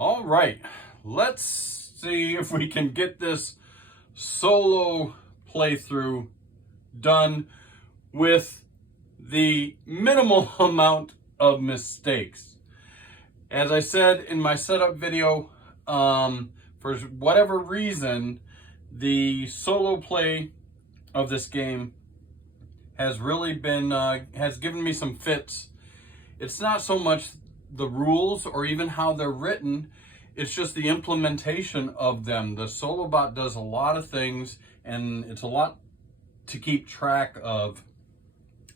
All right, let's see if we can get this solo playthrough done with the minimal amount of mistakes. As I said in my setup video, for whatever reason, the solo play of this game has really been, has given me some fits. It's not so much the rules or even how they're written, it's just the implementation of them. The solo bot does a lot of things, and it's a lot to keep track of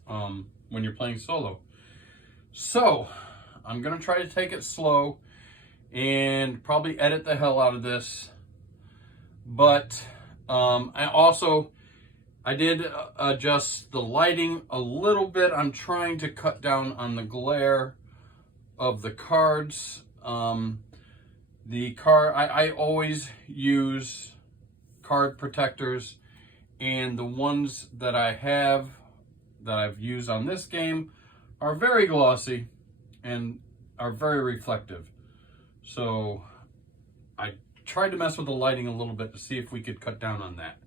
when you're playing solo. So I'm gonna try to take it slow and probably edit the hell out of this, but I did adjust the lighting a little bit. I'm trying to cut down on the glare of the cards. I always use card protectors, and the ones that I've used on this game are very glossy and are very reflective. So I tried to mess with the lighting a little bit to see if we could cut down on that.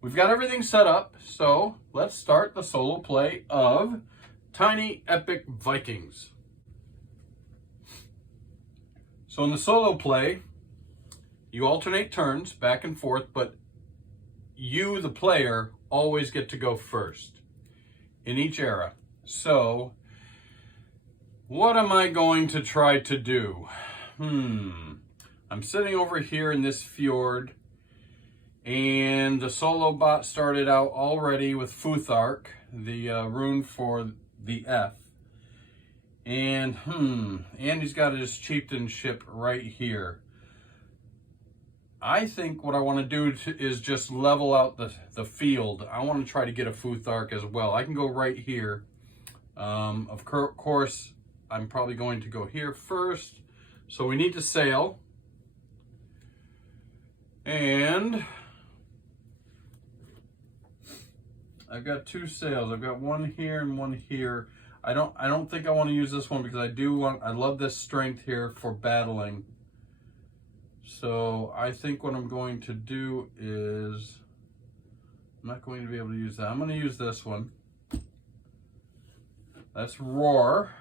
We've got everything set up, so let's start the solo play of Tiny Epic Vikings. So in the solo play, you alternate turns back and forth, but you, the player, always get to go first in each era. So what am I going to try to do? I'm sitting over here in this fjord, and the solo bot started out already with Futhark, the rune for the F. And Andy's got his chieftain ship right here. I think what I want to do is just level out the field. I want to try to get a Futhark as well. I can go right here. Of course, I'm probably going to go here first. So we need to sail. And I've got two sails. I've got one here and one here. I don't think I want to use this one because I love this strength here for battling. So I think what I'm going to do is, I'm not going to be able to use that. I'm going to use this one. That's Roar.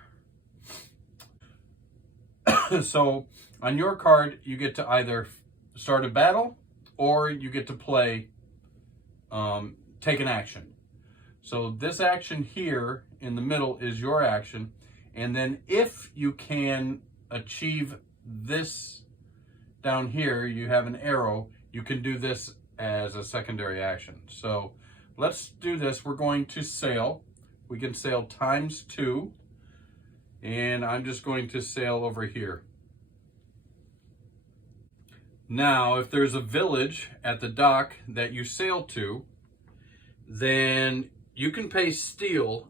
So on your card, you get to either start a battle or you get to play, take an action. So this action here in the middle is your action. And then if you can achieve this down here, you have an arrow, you can do this as a secondary action. So let's do this. We're going to sail. We can sail ×2. And I'm just going to sail over here. Now, if there's a village at the dock that you sail to, then you can pay steel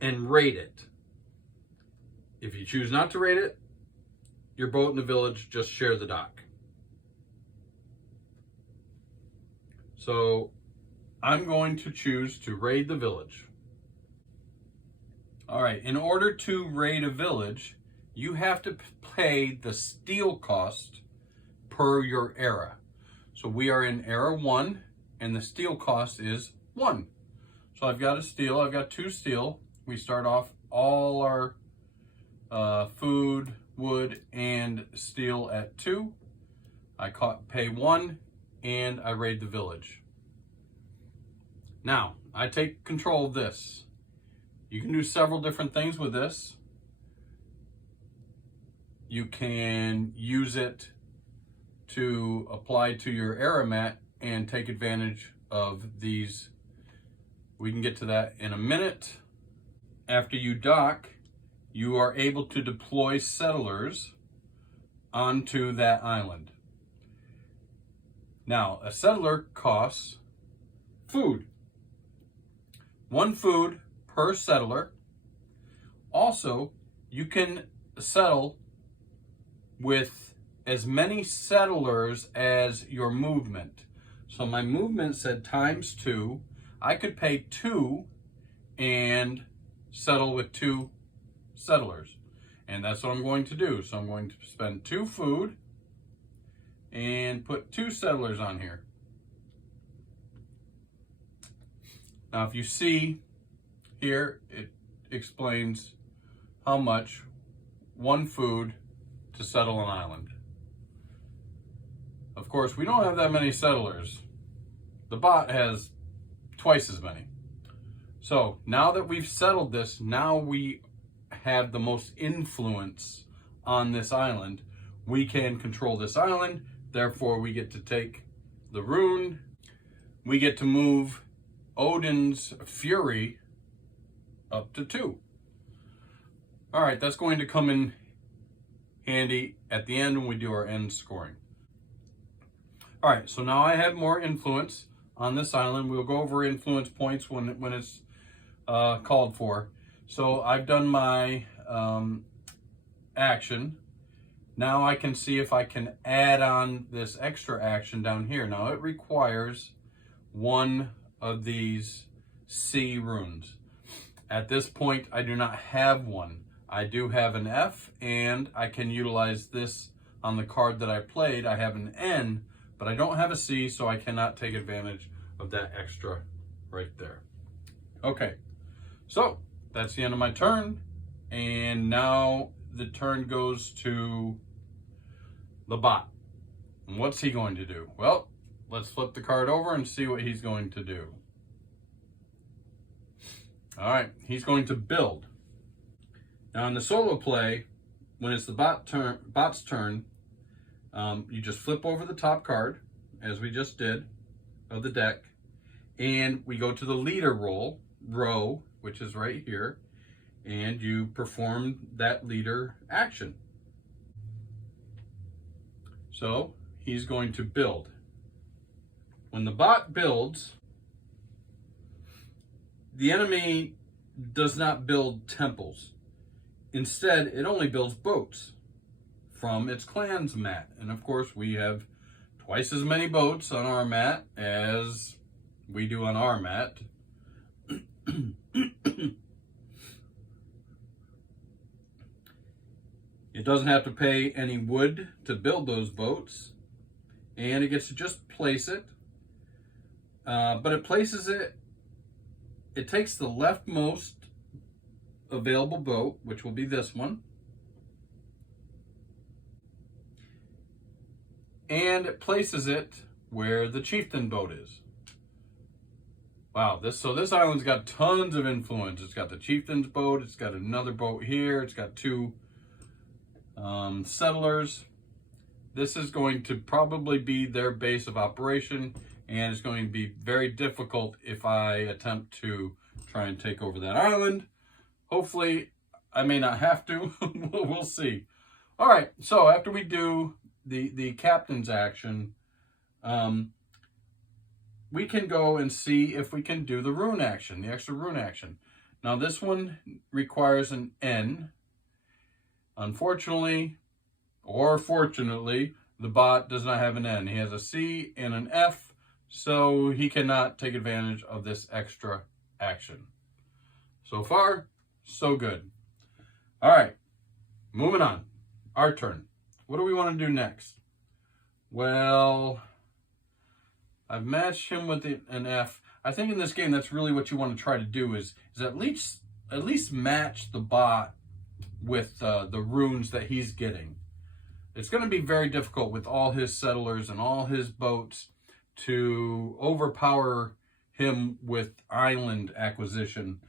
and raid it. If you choose not to raid it, your boat and the village just share the dock. So I'm going to choose to raid the village. All right, in order to raid a village, you have to pay the steel cost per your era. So we are in era 1, and the steel cost is 1. So I've got a steel, I've got 2 steel. We start off all our food, wood, and steel at 2. I pay 1, and I raid the village. Now, I take control of this. You can do several different things with this. You can use it to apply to your era mat and take advantage of these. We can get to that in a minute. After you dock, you are able to deploy settlers onto that island. Now, a settler costs food. 1 food per settler. Also, you can settle with as many settlers as your movement. So my movement said ×2. I could pay 2 and settle with 2 settlers. And that's what I'm going to do. So I'm going to spend 2 food and put 2 settlers on here. Now, if you see here, it explains how much 1 food to settle an island. Of course, we don't have that many settlers. The bot has twice as many. So now that we've settled this, now we have the most influence on this island. We can control this island, therefore we get to take the rune. We get to move Odin's fury up to 2. All right, that's going to come in handy at the end when we do our end scoring. All right, so now I have more influence on this island. We'll go over influence points when it's called for. So I've done my action. Now I can see if I can add on this extra action down here. Now it requires 1 of these C runes. At this point, I do not have one. I do have an F, and I can utilize this on the card that I played. I have an N, but I don't have a C, so I cannot take advantage of that extra right there. Okay, so that's the end of my turn, and now the turn goes to the bot. And what's he going to do? Well, let's flip the card over and see what he's going to do. All right, he's going to build. Now in the solo play, when it's the bot's turn, you just flip over the top card, as we just did, of the deck, and we go to the leader row, which is right here, and you perform that leader action. So he's going to build. When the bot builds, the enemy does not build temples. Instead, it only builds boats from its clan's mat. And of course, we have twice as many boats on our mat as we do on our mat. It doesn't have to pay any wood to build those boats, and it gets to just place it. But it places it, it takes the leftmost available boat, which will be this one, and it places it where the chieftain boat is. Wow, this island's got tons of influence. It's got the chieftain's boat, it's got another boat here, it's got 2 settlers. This is going to probably be their base of operation, and it's going to be very difficult if I attempt to try and take over that island. Hopefully, I may not have to. We'll see. All right, so after we do the captain's action, we can go and see if we can do the rune action, the extra rune action. Now, this one requires an N. Unfortunately, or fortunately, the bot does not have an N. He has a C and an F, so he cannot take advantage of this extra action. So far, so good. All right, moving on. Our turn. What do we want to do next? Well, I've matched him with an F. I think in this game, that's really what you want to try to do is at least match the bot with the runes that he's getting. It's going to be very difficult with all his settlers and all his boats to overpower him with island acquisition.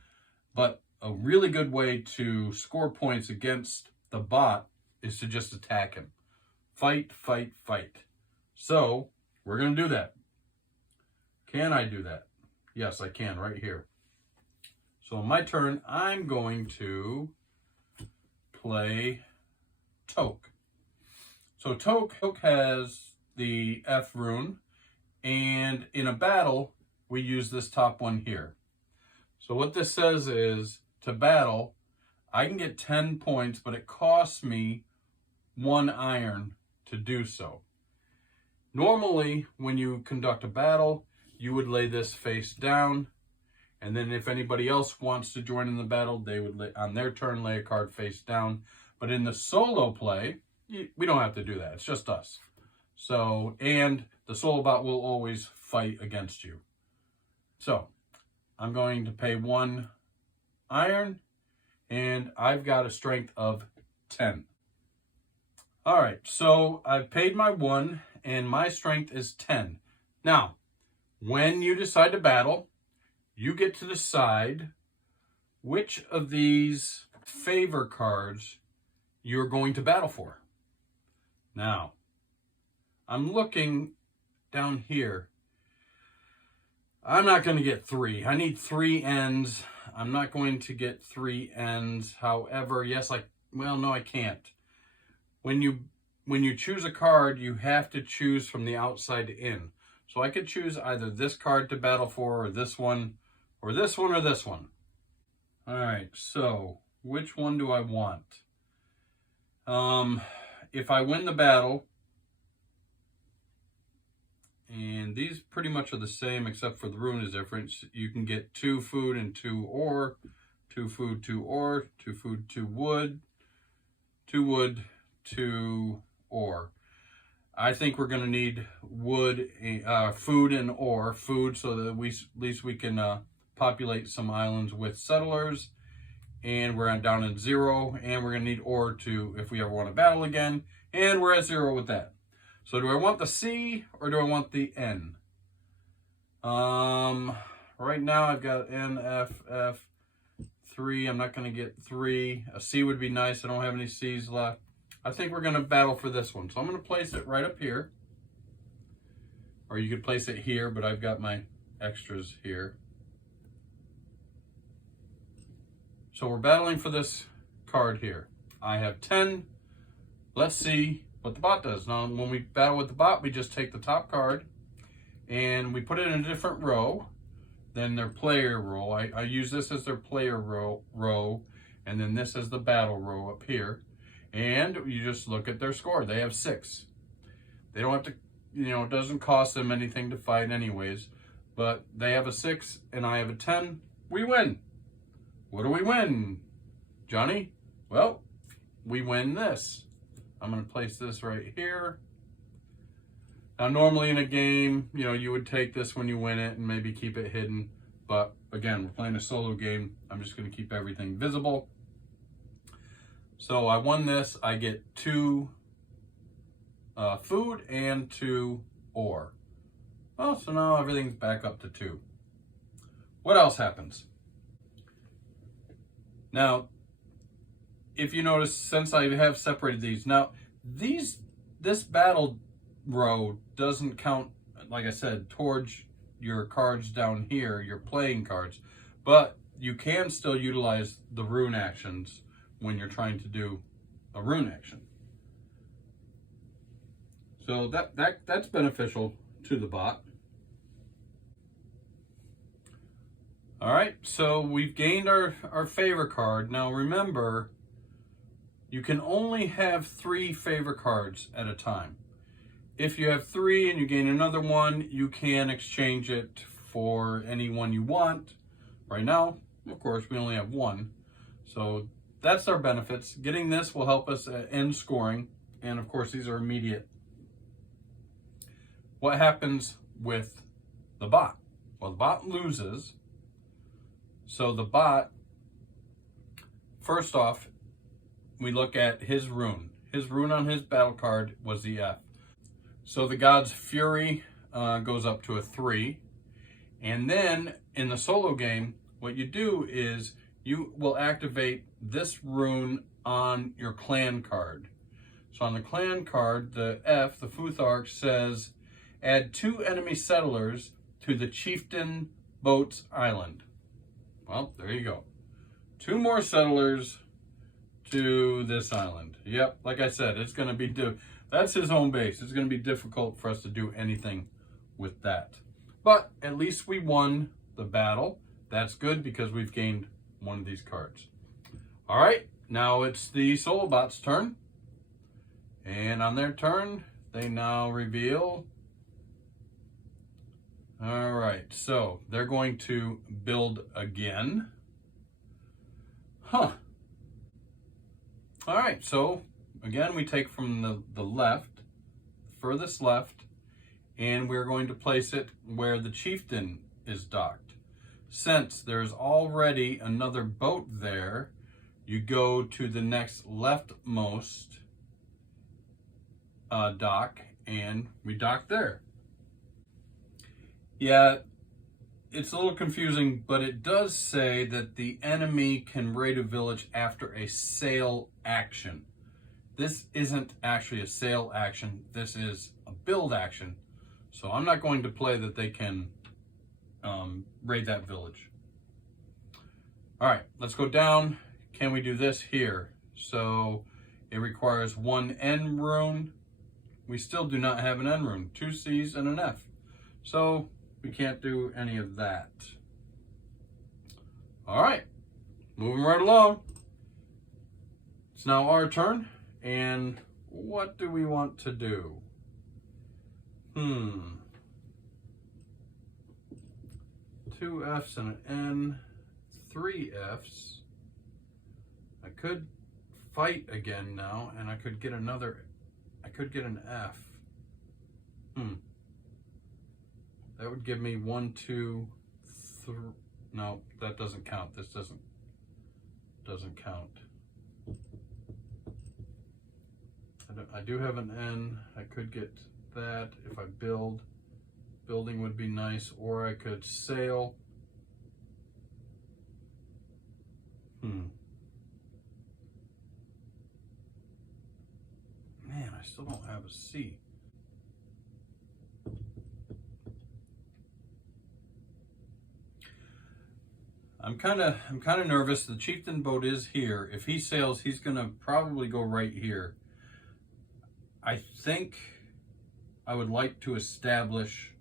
But a really good way to score points against the bot is to just attack him. Fight, fight, fight. So we're going to do that. Can I do that? Yes, I can right here. So on my turn, I'm going to play Toke. So Toke has the F rune, and in a battle, we use this top one here. So what this says is, to battle, I can get 10 points, but it costs me 1 iron to do so. Normally, when you conduct a battle, you would lay this face down, and then if anybody else wants to join in the battle, they would, on their turn, lay a card face down. But in the solo play, we don't have to do that. It's just us. So, and the solo bot will always fight against you. So, I'm going to pay 1 iron, and I've got a strength of 10. All right, so I've paid my 1, and my strength is 10. Now, when you decide to battle, you get to decide which of these favor cards you're going to battle for. Now, I'm looking down here. I'm not going to get 3. I need 3 ends. I'm not going to get 3 ends. However, yes, well, no, I can't. When you choose a card, you have to choose from the outside in. So I could choose either this card to battle for, or this one, or this one, or this one. All right, so which one do I want? If I win the battle, and these pretty much are the same except for the rune is different. You can get 2 food and 2 ore, 2 food, 2 ore, 2 food, 2 wood, 2 wood, 2 ore. I think we're going to need wood, food and ore. Food so that at least we can populate some islands with settlers. And we're down at 0. And we're going to need ore to, if we ever want to battle again. And we're at 0 with that. So do I want the C or do I want the N? Right now I've got N, F, F, 3. I'm not going to get 3. A C would be nice. I don't have any C's left. I think we're going to battle for this one. So I'm going to place it right up here. Or you could place it here, but I've got my extras here. So we're battling for this card here. I have 10. Let's see what the bot does. Now, when we battle with the bot, we just take the top card and we put it in a different row than their player row. I use this as their player row, and then this as the battle row up here. And you just look at their score. They have 6. They don't have to, it doesn't cost them anything to fight anyways. But they have a 6 and I have a 10. We win. What do we win, Johnny? Well, we win this. I'm going to place this right here. Now, normally in a game, you would take this when you win it and maybe keep it hidden. But again, we're playing a solo game. I'm just going to keep everything visible. So I won this. I get 2 food and 2 ore. Oh, so now everything's back up to 2. What else happens? Now, if you notice, since I have separated these, now this battle row doesn't count, like I said, towards your cards down here, your playing cards, but you can still utilize the rune actions when you're trying to do a rune action. So that's beneficial to the bot. All right, so we've gained our favor card. Now remember, you can only have 3 favor cards at a time. If you have 3 and you gain another one, you can exchange it for any one you want. Right now, of course, we only have 1. So that's our benefits. Getting this will help us end scoring. And of course, these are immediate. What happens with the bot? Well, the bot loses. So the bot, first off, we look at his rune. His rune on his battle card was the F. So the God's Fury goes up to a 3. And then in the solo game, what you do is you will activate this rune on your clan card. So on the clan card, the F, the Futhark, says, add 2 enemy settlers to the Chieftain Boat's Island. Well, there you go. 2 more settlers to this island. Yep, like I said, it's going to be, that's his home base. It's going to be difficult for us to do anything with that. But at least we won the battle. That's good because we've gained one of these cards. All right, now it's the solo bot's turn. And on their turn, they now reveal. All right, so they're going to build again. Huh. All right, so again, we take from the left, furthest left, and we're going to place it where the chieftain is docked. Since there's already another boat there, you go to the next leftmost dock, and we dock there. Yeah, it's a little confusing, but it does say that the enemy can raid a village after a sail action. This isn't actually a sail action. This is a build action. So I'm not going to play that they can raid that village. All right, let's go down. Can we do this here? So it requires one N rune. We still do not have an N rune, 2 C's and an F. So we can't do any of that. All right, moving right along. It's now our turn, and what do we want to do? 2 F's and an N, 3 F's. I could fight again now, and I could get an F. That would give me 1, 2, 3. No, that doesn't count. This doesn't count. I do have an N. I could get that if I build. Building would be nice, or I could sail. Man, I still don't have a C. I'm kind of nervous. The chieftain boat is here. If he sails, he's gonna probably go right here. I think I would like to establish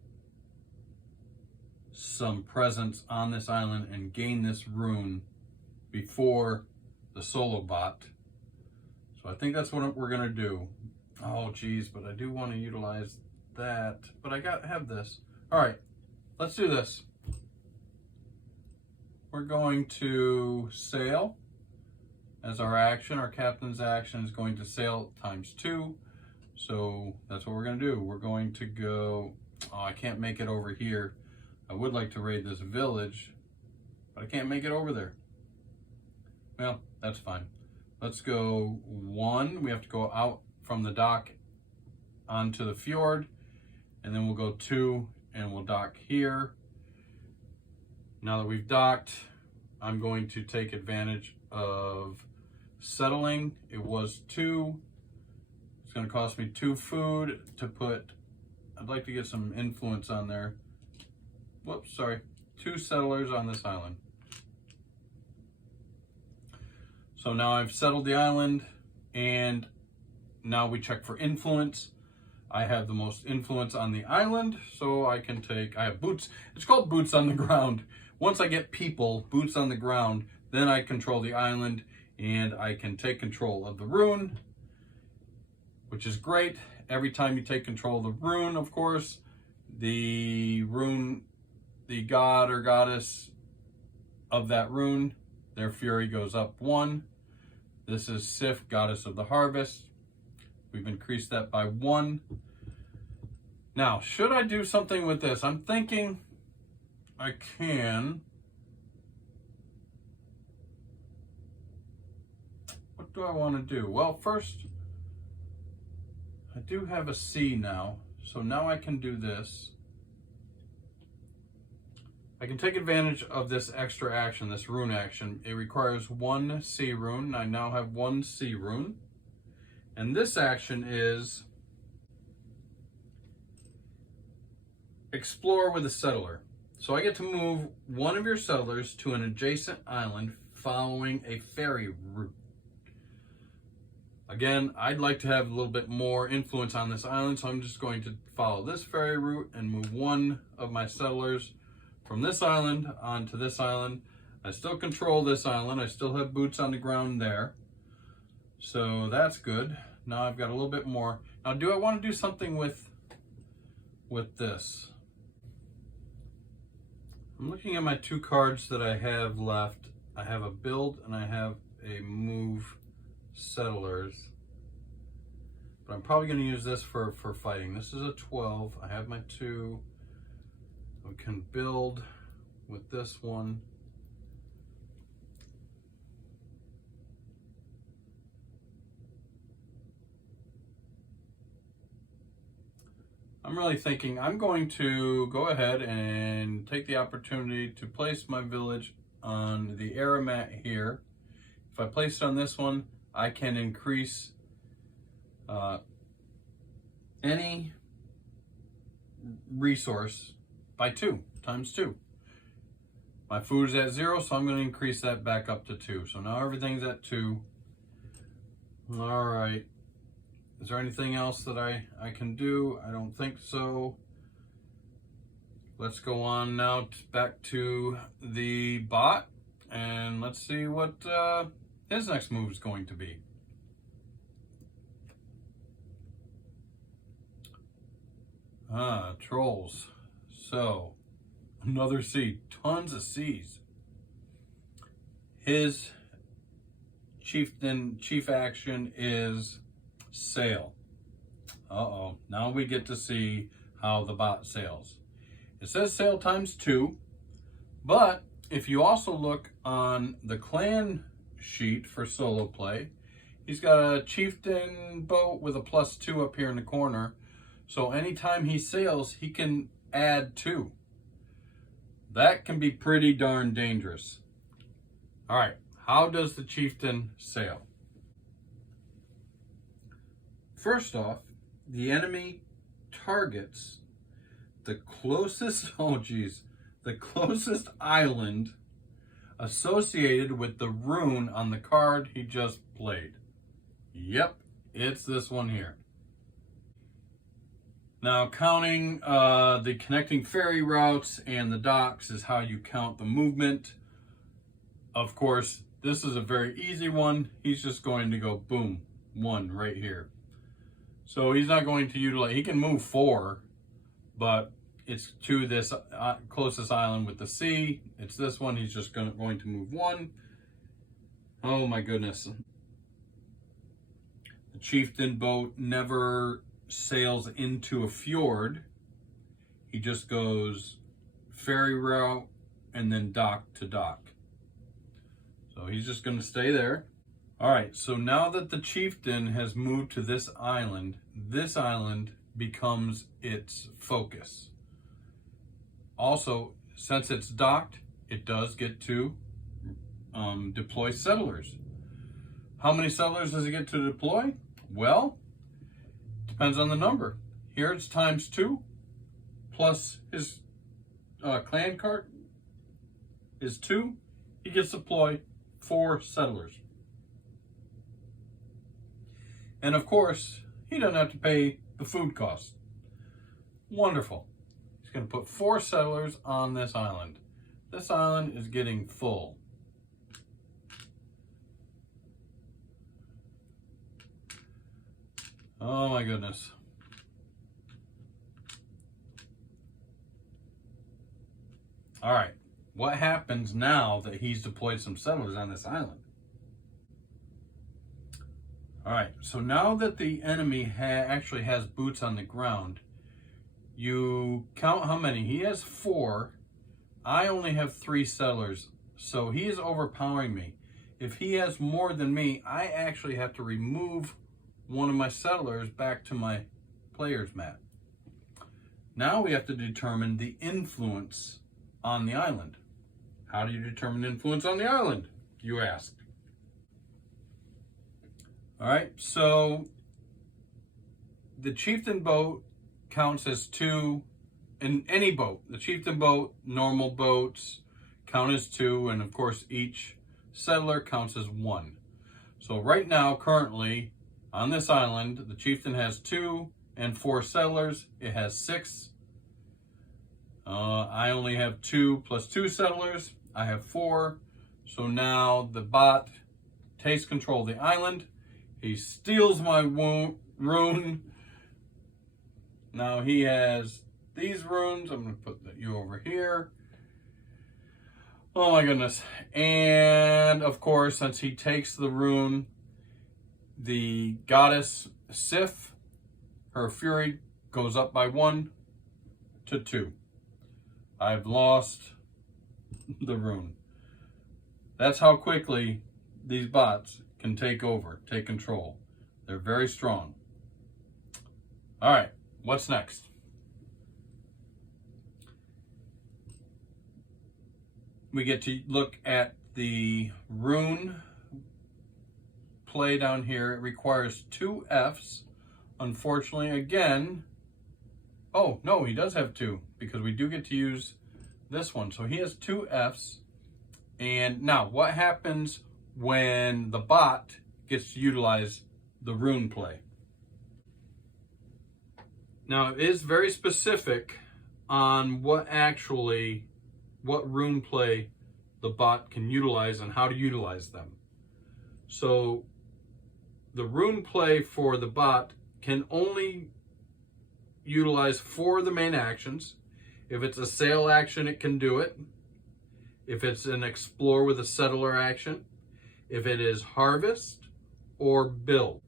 some presence on this island and gain this rune before the solo bot. So I think that's what we're gonna do. Oh geez, but I do want to utilize that. But I have this. All right, let's do this. We're going to sail as our action. Our captain's action is going to sail ×2. So that's what we're going to do. We're going to go, oh, I can't make it over here. I would like to raid this village, but I can't make it over there. Well, that's fine. Let's go 1. We have to go out from the dock onto the fjord, and then we'll go 2 and we'll dock here. Now that we've docked, I'm going to take advantage of settling. It was 2. It's going to cost me 2 food to put. I'd like to get some influence on there. Whoops, sorry. 2 settlers on this island. So now I've settled the island, and now we check for influence. I have the most influence on the island, so I have boots. It's called boots on the ground. Once I get people, boots on the ground, then I control the island, and I can take control of the rune, which is great. Every time you take control of the rune, of course, the god or goddess of that rune, their fury goes up 1. This is Sif, goddess of the harvest. We've increased that by 1. Now, should I do something with this? I'm thinking I can. What do I want to do? Well, first, I do have a C now. So now I can do this. I can take advantage of this extra action, this rune action. It requires 1 C rune. I now have 1 C rune. And this action is explore with a settler. So I get to move one of your settlers to an adjacent island following a ferry route. Again, I'd like to have a little bit more influence on this island, so I'm just going to follow this ferry route and move one of my settlers from this island onto this island. I still control this island. I still have boots on the ground there. So that's good. Now I've got a little bit more. Now, do I want to do something with this? I'm looking at my 2 cards that I have left. I have a build and I have a move settlers. But I'm probably going to use this for fighting. This is a 12. I have my 2. We can build with this one. I'm really thinking I'm going to go ahead and take the opportunity to place my village on the era mat here. If I place it on this one, I can increase any resource by 2, times 2. My food is at 0, so I'm going to increase that back up to 2. So now everything's at 2. All right. Is there anything else that I can do? I don't think so. Let's go on now back to the bot, and let's see what his next move is going to be. Trolls. So, another C. Tons of C's. His chief action is sail. Uh-oh. Now we get to see how the bot sails. It says sail times 2, but if you also look on the clan sheet for solo play, he's got a chieftain boat with a +2 up here in the corner. So anytime he sails, he can add 2. That can be pretty darn dangerous. All right, how does the chieftain sail? First off, the enemy targets the closest, the closest island associated with the rune on the card he just played. Yep, it's this one here. Now, counting the connecting ferry routes and the docks is how you count the movement. Of course, this is a very easy one. He's just going to go boom, 1 right here. So he's not going to utilize, he can move 4, but it's to this closest island with the sea. It's this one, he's just going to move 1. Oh my goodness. The chieftain boat never sails into a fjord. He just goes ferry route and then dock to dock. So he's just going to stay there. All right, so now that the chieftain has moved to this island becomes its focus. Also, since it's docked, it does get to deploy settlers. How many settlers does it get to deploy? Well, depends on the number. Here it's times 2, plus his clan card is 2. He gets to deploy 4 settlers. And of course, he doesn't have to pay the food cost. Wonderful. He's going to put 4 settlers on this island. This island is getting full. Oh my goodness. All right, what happens now that he's deployed some settlers on this island? All right, so now that the enemy actually has boots on the ground, you count how many. He has 4. I only have 3 settlers, so he is overpowering me. If he has more than me, I actually have to remove one of my settlers back to my player's mat. Now we have to determine the influence on the island. How do you determine influence on the island, you ask? All right, so the chieftain boat counts as 2 in any boat. The chieftain boat, normal boats count as 2, and of course each settler counts as 1. So right now, currently, on this island, the chieftain has 2 and 4 settlers. It has 6. I only have 2 plus 2 settlers. I have 4. So now the bot takes control of the island. He steals my rune. Now he has these runes. I'm going to put you over here. Oh my goodness. And of course, since he takes the rune, the goddess Sif, her fury goes up by 1 to 2. I've lost the rune. That's how quickly these bots can take over, take control. They're very strong. All right, what's next? We get to look at the rune play down here. It requires 2 Fs. Unfortunately, again, oh, no, he does have 2 because we do get to use this one. So he has 2 Fs. And now, what happens when the bot gets to utilize the rune play? Now, it is very specific on what rune play the bot can utilize and how to utilize them. So the rune play for the bot can only utilize 4 of the main actions. If it's a sail action, it can do it. If it's an explore with a settler action, if it is harvest or build.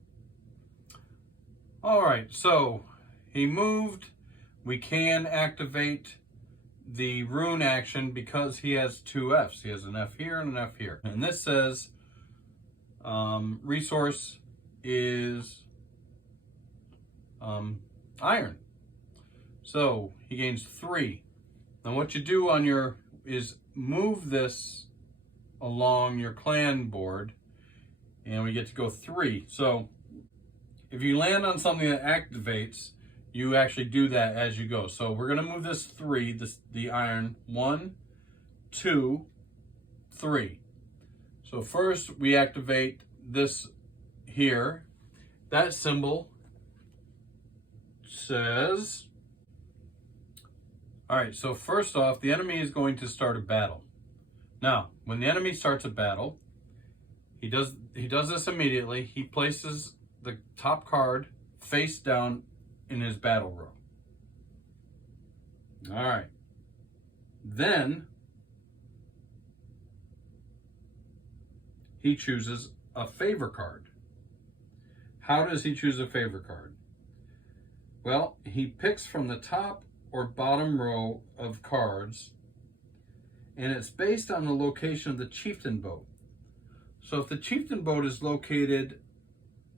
All right, so he moved. We can activate the rune action because he has 2 Fs. He has an F here and an F here. And this says resource is iron. So he gains 3. Now what you do on your is move this along your clan board, and we get to go 3. So if you land on something that activates, you actually do that as you go. So we're going to move this 3, the iron, 1, 2, 3. So first we activate this here. That symbol says, all right, so first off, the enemy is going to start a battle. Now, when the enemy starts a battle, he does this immediately. He places the top card face down in his battle row. All right. Then he chooses a favor card. How does he choose a favor card? Well, he picks from the top or bottom row of cards, and it's based on the location of the chieftain boat. So if the chieftain boat is located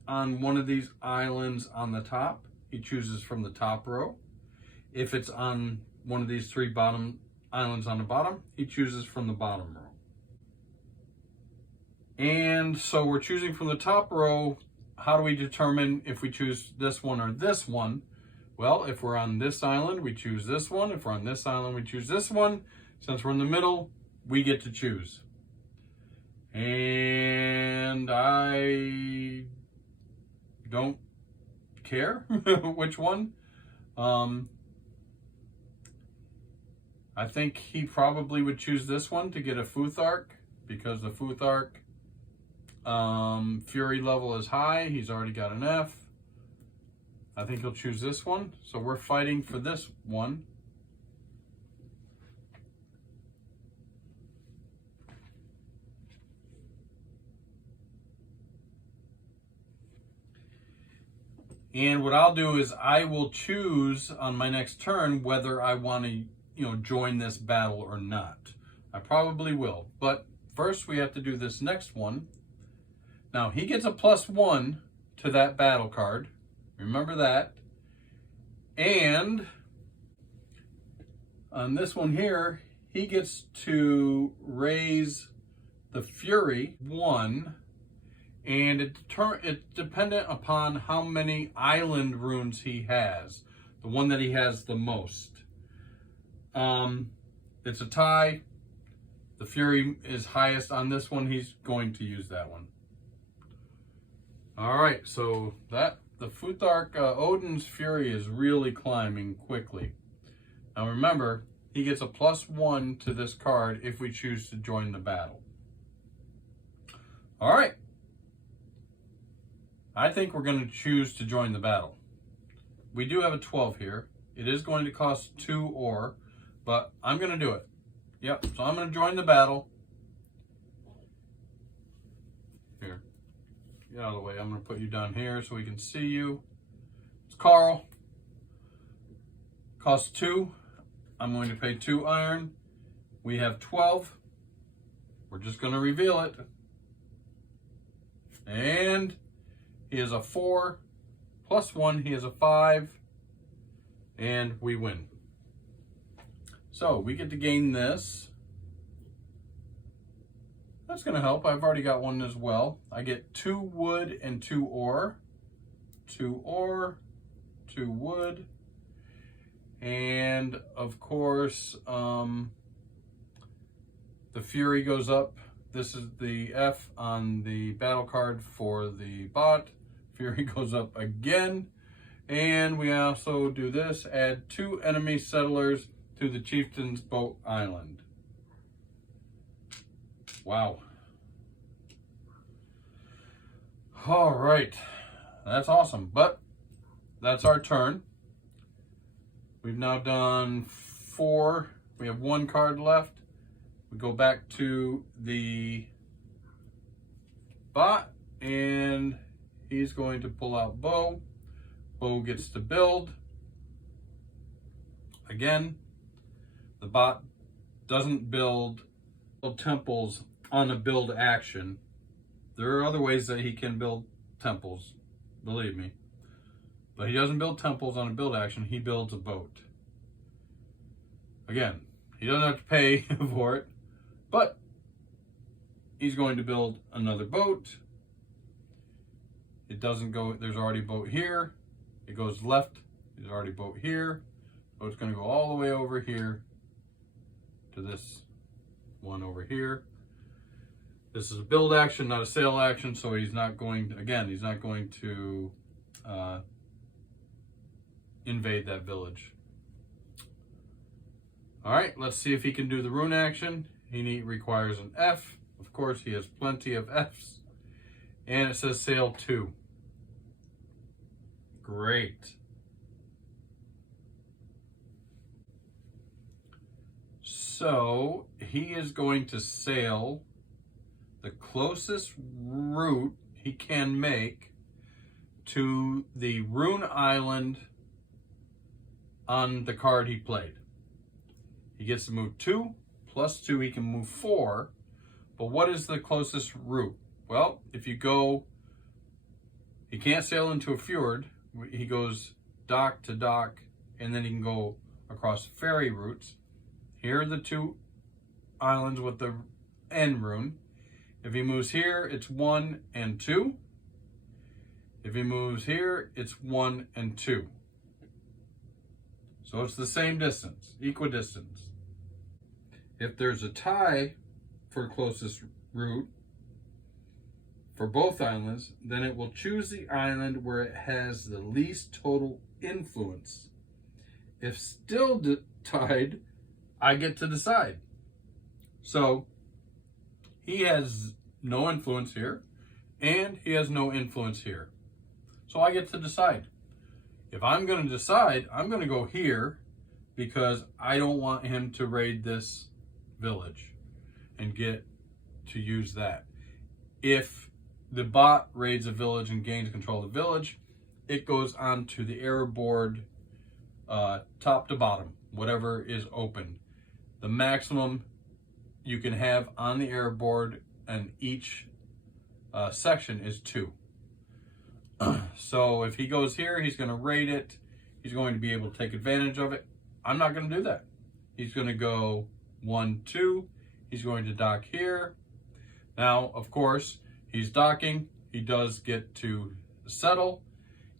on one of these islands on the top, he chooses from the top row. If it's on one of these 3 bottom islands on the bottom, he chooses from the bottom row. And so we're choosing from the top row. How do we determine if we choose this one or this one? Well, if we're on this island, we choose this one. If we're on this island, we choose this one. Since we're in the middle, we get to choose. And I don't care which one. I think he probably would choose this one to get a Futhark, because the Futhark fury level is high. He's already got an F. I think he'll choose this one. So we're fighting for this one. And what I'll do is I will choose on my next turn whether I want to, join this battle or not. I probably will. But first we have to do this next one. Now he gets a +1 to that battle card. Remember that. And on this one here, he gets to raise the fury 1. And it's dependent upon how many island runes he has. The one that he has the most. It's a tie. The fury is highest on this one. He's going to use that one. All right, so the Futhark, Odin's fury is really climbing quickly. Now remember, he gets a +1 to this card if we choose to join the battle. All right. I think we're going to choose to join the battle. We do have a 12 here. It is going to cost 2 ore, but I'm going to do it. Yep, so I'm going to join the battle. Here. Get out of the way. I'm going to put you down here so we can see you. It's Carl. Costs 2. I'm going to pay 2 iron. We have 12. We're just going to reveal it. And he is a 4. Plus 1, he is a 5. And we win. So we get to gain this. That's going to help. I've already got one as well. I get 2 wood and 2 ore. 2 ore, 2 wood. And of course, the Fury goes up. This is the F on the battle card for the bot. Fury goes up again. And we also do this, add 2 enemy settlers to the Chieftain's Boat Island. Wow. All right. That's awesome. But that's our turn. We've now done 4. We have 1 card left. We go back to the bot and he's going to pull out Bo. Bo gets to build. Again, the bot doesn't build temples on a build action. There are other ways that he can build temples, believe me. But he doesn't build temples on a build action, he builds a boat. Again, he doesn't have to pay for it, but he's going to build another boat. It doesn't go, there's already a boat here. It goes left, there's already a boat here. So it's going to go all the way over here to this one over here. This is a build action, not a sale action, so he's not going to, again, he's not going to invade that village. All right, let's see if he can do the rune action. He requires an F. Of course, he has plenty of Fs. And it says sail 2. Great. So he is going to sail the closest route he can make to the rune island on the card he played. He gets to move 2, plus 2, he can move 4. But what is the closest route? Well, if you go, he can't sail into a fjord. He goes dock to dock, and then he can go across ferry routes. Here are the 2 islands with the N rune. If he moves here, it's 1 and 2. If he moves here, it's 1 and 2. So it's the same distance, equidistance. If there's a tie for closest route for both islands, then it will choose the island where it has the least total influence. If still tied, I get to decide. So he has no influence here, and he has no influence here. So I get to decide. If I'm going to decide, I'm going to go here because I don't want him to raid this village and get to use that. If the bot raids a village and gains control of the village, it goes onto the error board top to bottom, whatever is open. The maximum you can have on the error board and each section is 2. So if he goes here, he's going to raid it. He's going to be able to take advantage of it. I'm not going to do that. He's going to go 1, 2. He's going to dock here. Now, of course, he's docking. He does get to settle.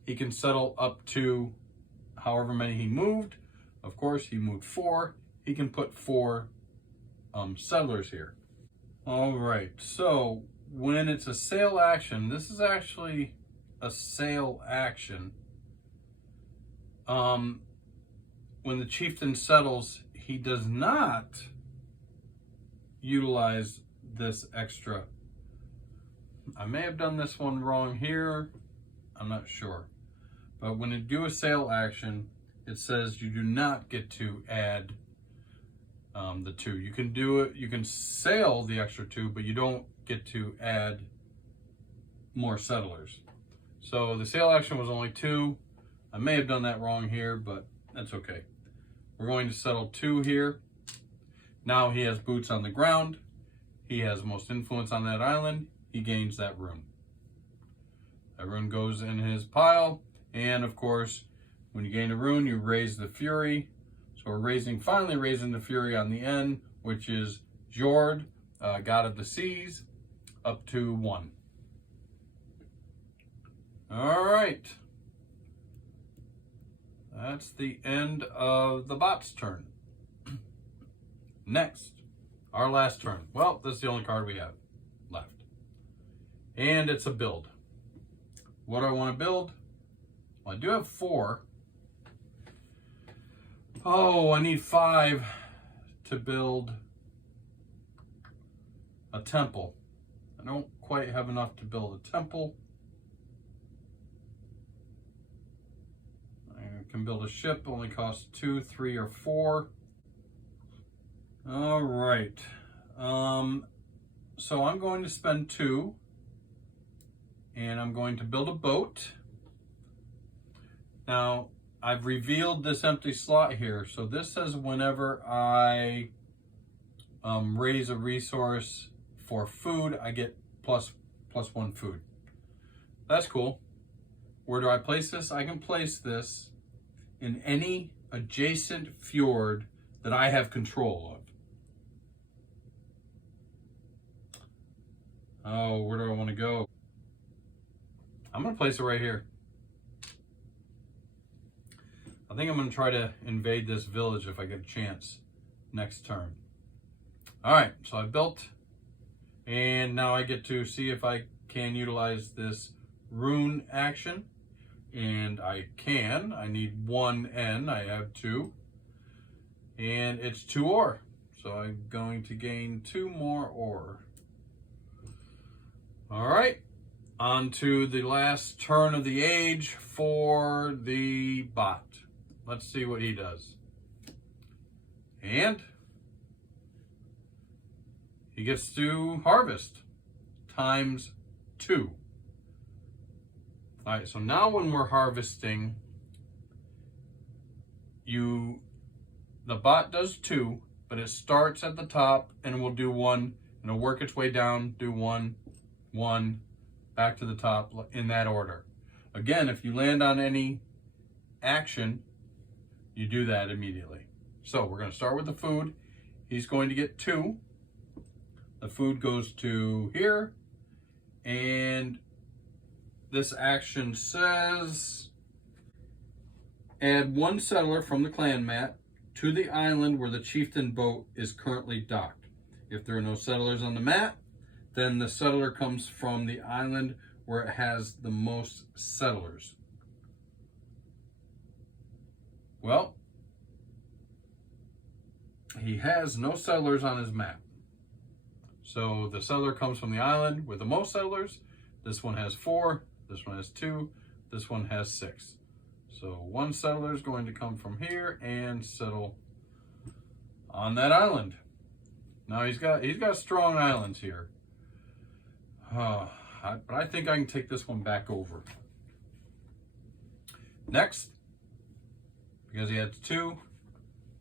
He can settle up to however many he moved. Of course, he moved 4. He can put 4 settlers here. All right, so when it's a sale action, this is actually a sale action. When the chieftain settles, he does not utilize this extra. I may have done this one wrong here. I'm not sure. But when you do a sale action, it says you do not get to add the 2. You can do it, you can sell the extra 2, but you don't get to add more settlers. So the sail action was only 2. I may have done that wrong here, but that's okay. We're going to settle 2 here. Now he has boots on the ground. He has most influence on that island. He gains that rune. That rune goes in his pile. And of course, when you gain a rune, you raise the fury. So we're finally raising the fury on the end, which is Jord, god of the seas, up to 1. All right. That's the end of the bot's turn. Next, our last turn. Well, this is the only card we have left. And it's a build. What do I want to build? Well, I do have 4. Oh, I need 5 to build a temple. I don't quite have enough to build a temple. I can build a ship, only costs 2, 3, or 4. All right. So I'm going to spend 2, and I'm going to build a boat. Now, I've revealed this empty slot here. So this says whenever I raise a resource for food, I get plus 1 food. That's cool. Where do I place this? I can place this in any adjacent fjord that I have control of. Oh, where do I want to go? I'm going to place it right here. I think I'm going to try to invade this village if I get a chance next turn. All right, so I built, and now I get to see if I can utilize this rune action. And I can. I need 1 N. I have 2. And it's 2 ore. So I'm going to gain 2 more ore. All right. On to the last turn of the age for the bot. Let's see what he does. And he gets to harvest times 2. All right, so now when we're harvesting, the bot does 2, but it starts at the top and will do 1, and it'll work its way down, do 1, 1, back to the top in that order. Again, if you land on any action, you do that immediately. So we're going to start with the food. He's going to get 2. The food goes to here, and this action says, add 1 settler from the clan mat to the island where the chieftain boat is currently docked. If there are no settlers on the mat, then the settler comes from the island where it has the most settlers. Well, he has no settlers on his map. So the settler comes from the island with the most settlers. This one has 4. This one has 2. This one has 6. So 1 settler is going to come from here and settle on that island. Now he's got strong islands here. But I think I can take this one back over. Next, because he has 2,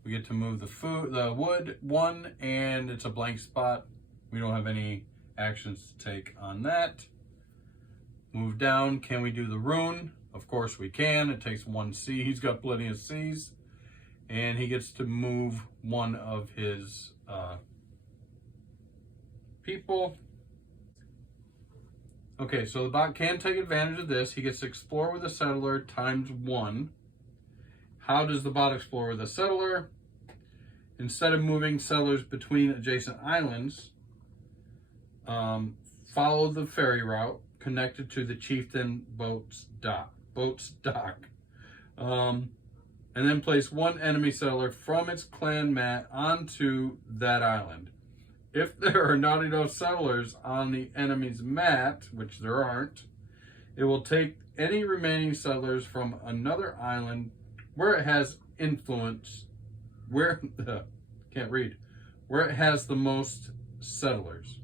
we get to move the wood 1, and it's a blank spot. We don't have any actions to take on that. Move down. Can we do the rune? Of course we can. It takes 1 C. He's got plenty of C's. And he gets to move 1 of his people. Okay, so the bot can take advantage of this. He gets to explore with a settler times 1. How does the bot explore with a settler? Instead of moving settlers between adjacent islands, follow the ferry route connected to the chieftain boat's dock. And then place 1 enemy settler from its clan mat onto that island. If there are not enough settlers on the enemy's mat, which there aren't, it will take any remaining settlers from another island where it has influence, where it has the most settlers.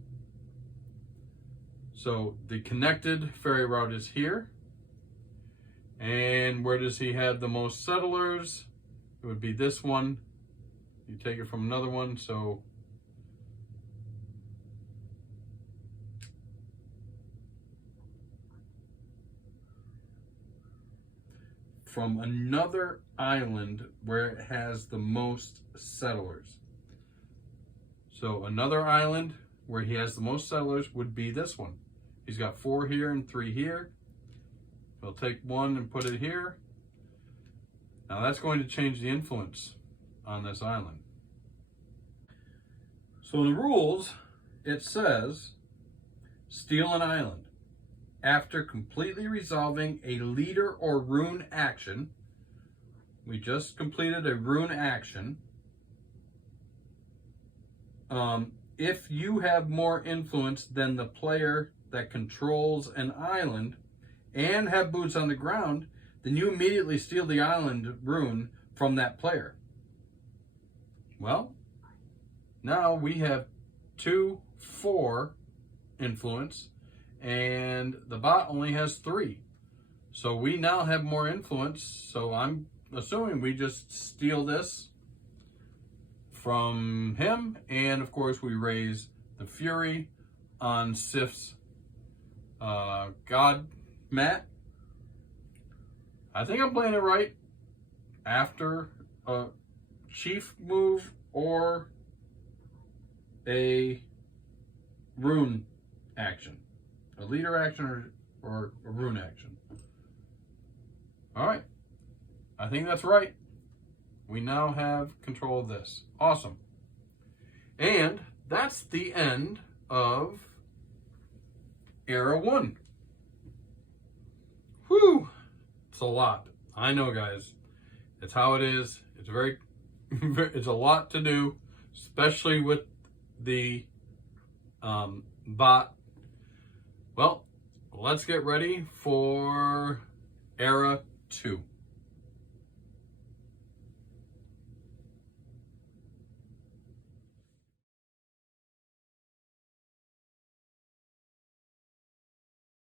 So the connected ferry route is here. And where does he have the most settlers? It would be this one. You take it from another one, so from another island where it has the most settlers. So another island where he has the most settlers would be this one. He's got 4 here and 3 here. We'll take one and put it here. Now that's going to change the influence on this island. So in the rules, it says, steal an island. After completely resolving a leader or rune action, we just completed a rune action. If you have more influence than the player that controls an island and have boots on the ground, then you immediately steal the island rune from that player. Well, now we have 2, 4 influence, and the bot only has 3. So we now have more influence, so I'm assuming we just steal this from him, and of course we raise the Fury on Sif's God mat. I think I'm playing it right. After a chief move or a rune action. A leader action or a rune action. Alright. I think that's right. We now have control of this. Awesome. And that's the end of Era 1. Whew. It's a lot. I know, guys. It's how it is. It's it's a lot to do, especially with the bot. Well, let's get ready for Era 2.